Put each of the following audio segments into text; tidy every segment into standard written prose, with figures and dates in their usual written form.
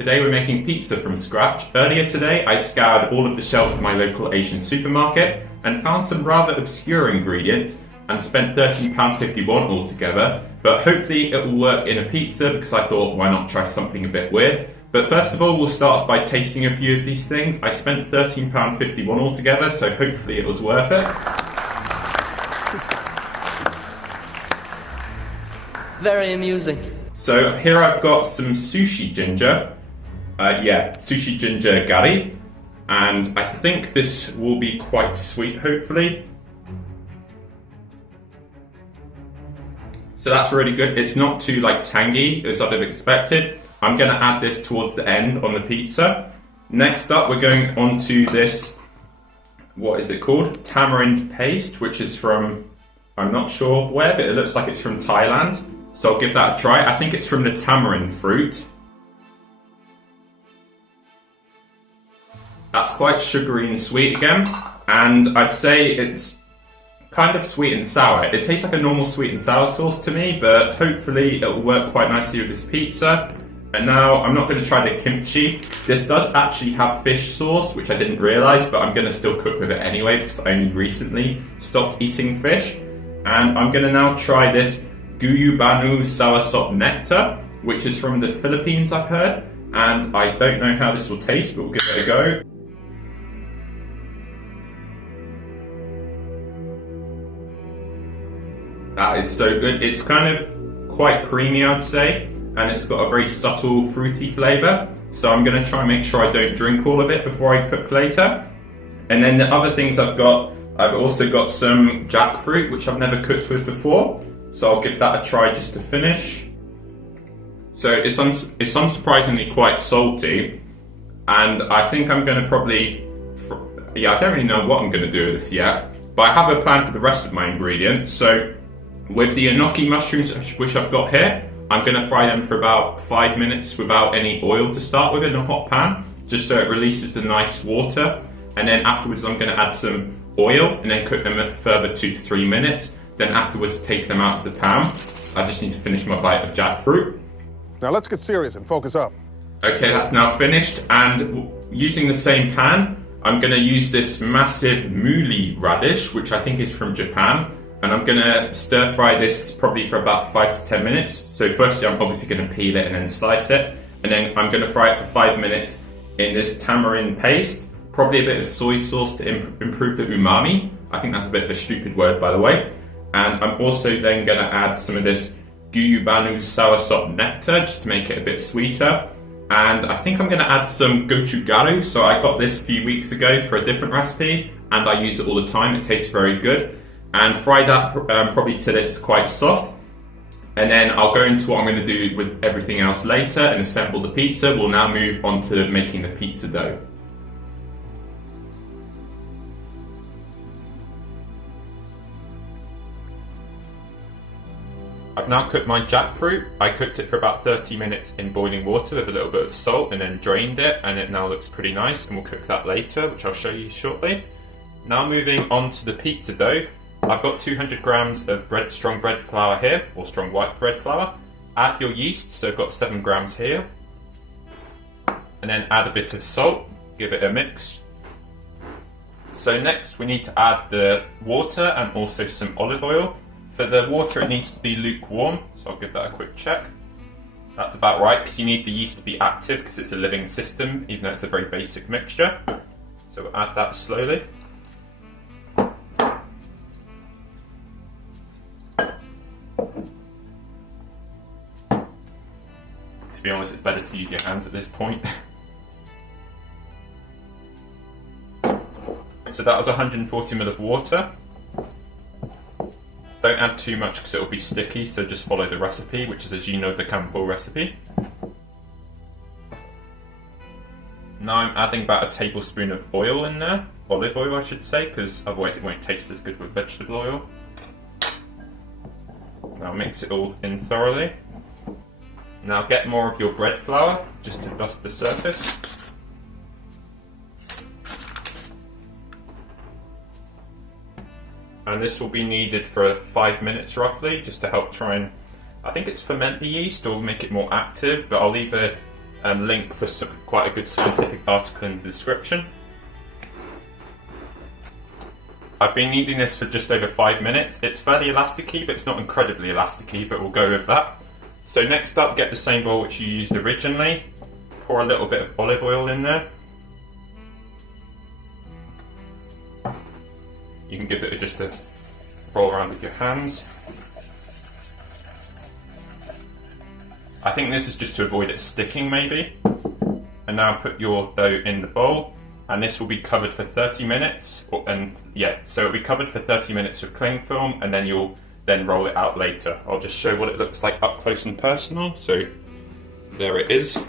Today we're making pizza from scratch. Earlier today I scoured all of the shelves of my local Asian supermarket and found some rather obscure ingredients and spent £13.51 altogether, but hopefully it will work in a pizza because I thought why not try something a bit weird. But first of all we'll start off by tasting a few of these things. I spent £13.51 altogether, so hopefully it was worth it. Very amusing. So here I've got some sushi ginger. Sushi Ginger Gari. And I think this will be quite sweet, hopefully. So that's really good. It's not too tangy as I'd have expected. I'm going to add this towards the end on the pizza. Next up, we're going on to this, what is it called? Tamarind Paste, which is from, I'm not sure where, but it looks like it's from Thailand. So I'll give that a try. I think it's from the tamarind fruit. That's quite sugary and sweet again, and I'd say it's kind of sweet and sour. It tastes like a normal sweet and sour sauce to me, but hopefully it will work quite nicely with this pizza. And now I'm not going to try the kimchi. This does actually have fish sauce, which I didn't realise, but I'm going to still cook with it anyway because I only recently stopped eating fish. And I'm going to now try this Guyabanu soursop Nectar, which is from the Philippines, I've heard. And I don't know how this will taste, but we'll give it a go. That is so good. It's kind of quite creamy, I'd say, and it's got a very subtle fruity flavour. So I'm going to try and make sure I don't drink all of it before I cook later. And then the other things I've also got some jackfruit, which I've never cooked with before. So I'll give that a try just to finish. So it's unsurprisingly quite salty, and I think I'm going to probably, I don't really know what I'm going to do with this yet, but I have a plan for the rest of my ingredients. So with the Enoki Mushrooms, which I've got here, I'm going to fry them for about 5 minutes without any oil to start with in a hot pan, just so it releases the nice water. And then afterwards I'm going to add some oil and then cook them a further 2 to 3 minutes. Then afterwards take them out of the pan. I just need to finish my bite of jackfruit. Now let's get serious and focus up. Okay, that's now finished, and using the same pan, I'm going to use this massive Mooli radish, which I think is from Japan. And I'm going to stir fry this probably for about 5 to 10 minutes. So firstly, I'm obviously going to peel it and then slice it. And then I'm going to fry it for 5 minutes in this tamarind paste. Probably a bit of soy sauce to improve the umami. I think that's a bit of a stupid word, by the way. And I'm also then going to add some of this Guyabanu soursop nectar just to make it a bit sweeter. And I think I'm going to add some Gochugaru. So I got this a few weeks ago for a different recipe, and I use it all the time. It tastes very good. And fry that probably till it's quite soft. And then I'll go into what I'm going to do with everything else later and assemble the pizza. We'll now move on to making the pizza dough. I've now cooked my jackfruit. I cooked it for about 30 minutes in boiling water with a little bit of salt and then drained it, and it now looks pretty nice, and we'll cook that later, which I'll show you shortly. Now moving on to the pizza dough. I've got 200 grams of strong bread flour here, or strong white bread flour. Add your yeast, so I've got 7 grams here. And then add a bit of salt, give it a mix. So next we need to add the water and also some olive oil. For the water it needs to be lukewarm, so I'll give that a quick check. That's about right, because you need the yeast to be active because it's a living system, even though it's a very basic mixture. So we'll add that slowly. To be honest, it's better to use your hands at this point. So that was 140 ml of water. Don't add too much because it will be sticky, so just follow the recipe, which is, as you know, the Campbell recipe. Now I'm adding about a tablespoon of oil in there, olive oil I should say, because otherwise it won't taste as good with vegetable oil. Now mix it all in thoroughly. Now get more of your bread flour, just to dust the surface. And this will be needed for 5 minutes roughly, just to help try and, I think it's ferment the yeast or make it more active, but I'll either and link for quite a good scientific article in the description. I've been kneading this for just over 5 minutes. It's fairly elasticy, but it's not incredibly elasticy, but we'll go with that. So next up, get the same bowl which you used originally. Pour a little bit of olive oil in there. You can give it just a roll around with your hands. I think this is just to avoid it sticking maybe. And now put your dough in the bowl, and this will be covered for 30 minutes. So it'll be covered for 30 minutes with cling film, and then you'll roll it out later. I'll just show what it looks like up close and personal. So there it is.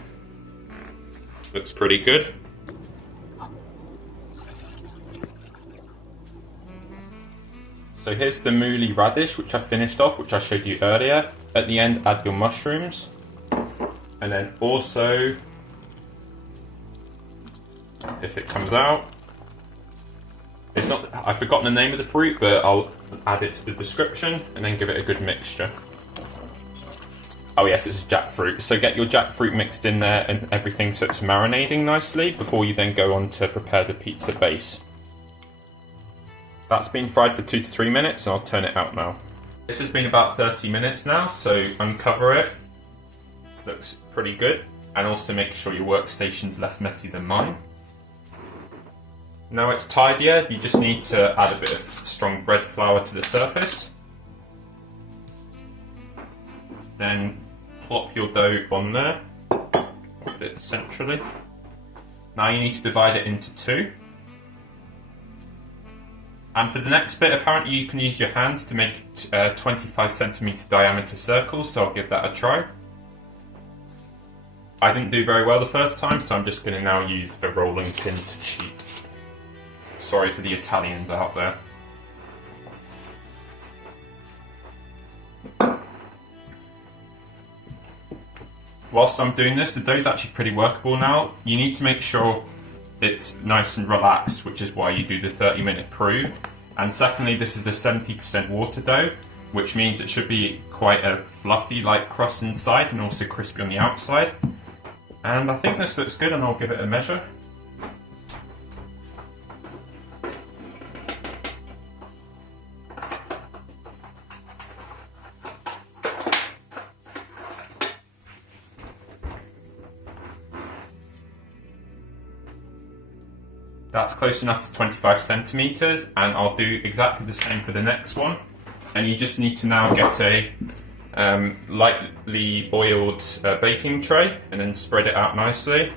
Looks pretty good. So here's the Mooli radish, which I finished off, which I showed you earlier. At the end, add your mushrooms. And then also, if it comes out, I've forgotten the name of the fruit, but I'll add it to the description and then give it a good mixture. Oh yes, it's jackfruit. So get your jackfruit mixed in there and everything so it's marinating nicely before you then go on to prepare the pizza base. That's been fried for 2 to 3 minutes, and I'll turn it out now. This has been about 30 minutes now, so uncover it. Looks pretty good. And also make sure your workstation's less messy than mine. Now it's tidier, you just need to add a bit of strong bread flour to the surface. Then plop your dough on there, a bit centrally. Now you need to divide it into 2. And for the next bit, apparently you can use your hands to make 25cm diameter circles, so I'll give that a try. I didn't do very well the first time, so I'm just going to now use a rolling pin to cheat. Sorry for the Italians out there. Whilst I'm doing this, the dough's actually pretty workable now. You need to make sure it's nice and relaxed, which is why you do the 30-minute prove. And secondly, this is a 70% water dough, which means it should be quite a fluffy like crust inside and also crispy on the outside. And I think this looks good, and I'll give it a measure. That's close enough to 25cm, and I'll do exactly the same for the next one. And you just need to now get a lightly oiled baking tray and then spread it out nicely.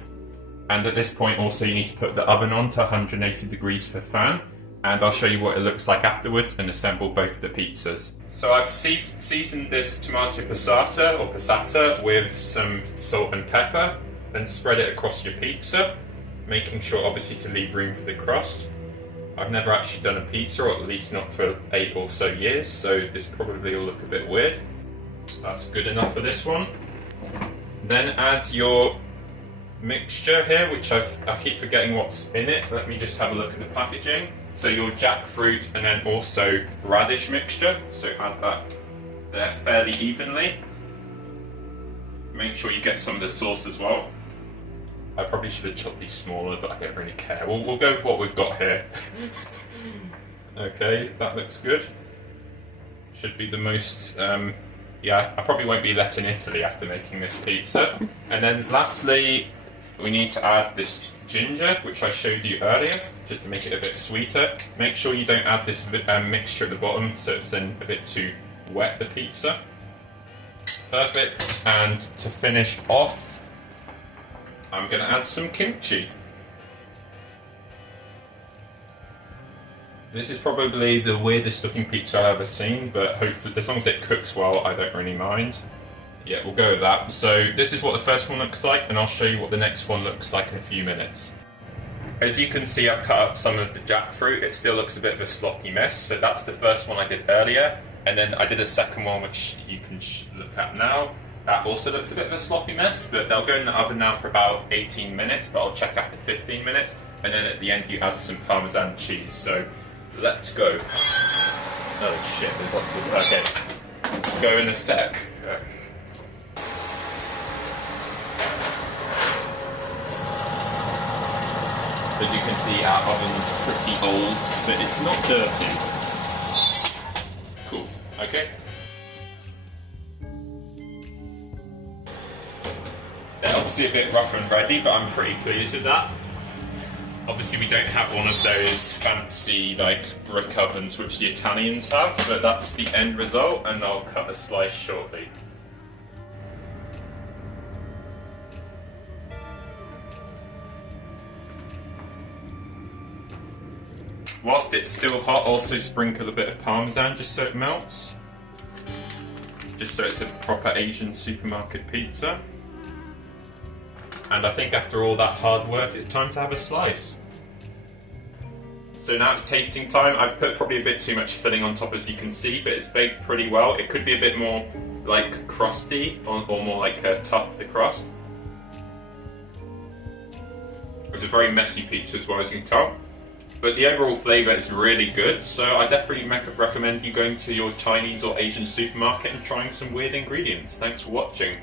And at this point also you need to put the oven on to 180 degrees for fan, and I'll show you what it looks like afterwards and assemble both of the pizzas. So I've seasoned this tomato passata with some salt and pepper, then spread it across your pizza, making sure obviously to leave room for the crust. I've never actually done a pizza, or at least not for 8 or so years, so this probably will look a bit weird. That's good enough for this one. Then add your mixture here, which I keep forgetting what's in it. Let me just have a look at the packaging. So your jackfruit and then also radish mixture. So add that there fairly evenly. Make sure you get some of the sauce as well. I probably should have chopped these smaller, but I don't really care. We'll go with what we've got here. Okay, that looks good. Should be the most, yeah, I probably won't be let in Italy after making this pizza. And then lastly, we need to add this ginger, which I showed you earlier, just to make it a bit sweeter. Make sure you don't add this mixture at the bottom, so it's then a bit too wet, the pizza. Perfect. And to finish off, I'm going to add some kimchi. This is probably the weirdest looking pizza I've ever seen, but hopefully, as long as it cooks well, I don't really mind. Yeah, we'll go with that. So this is what the first one looks like, and I'll show you what the next one looks like in a few minutes. As you can see, I've cut up some of the jackfruit. It still looks a bit of a sloppy mess. So that's the first one I did earlier, and then I did a second one, which you can look at now. That also looks a bit of a sloppy mess, but they'll go in the oven now for about 18 minutes, but I'll check after 15 minutes. And then at the end you add some Parmesan cheese. So let's go. Oh shit, there's lots of... Okay, go in a sec. As you can see, our oven's pretty old, but it's not dirty. Cool, okay. They're obviously a bit rough and ready, but I'm pretty pleased with that. Obviously we don't have one of those fancy like brick ovens which the Italians have, but that's the end result, and I'll cut a slice shortly. Whilst it's still hot, also sprinkle a bit of Parmesan just so it melts. Just so it's a proper Asian supermarket pizza. And I think after all that hard work, it's time to have a slice. So now it's tasting time. I've put probably a bit too much filling on top, as you can see, but it's baked pretty well. It could be a bit more like crusty or more like tough, the crust. It's a very messy pizza as well, as you can tell. But the overall flavour is really good, so I definitely recommend you going to your Chinese or Asian supermarket and trying some weird ingredients. Thanks for watching.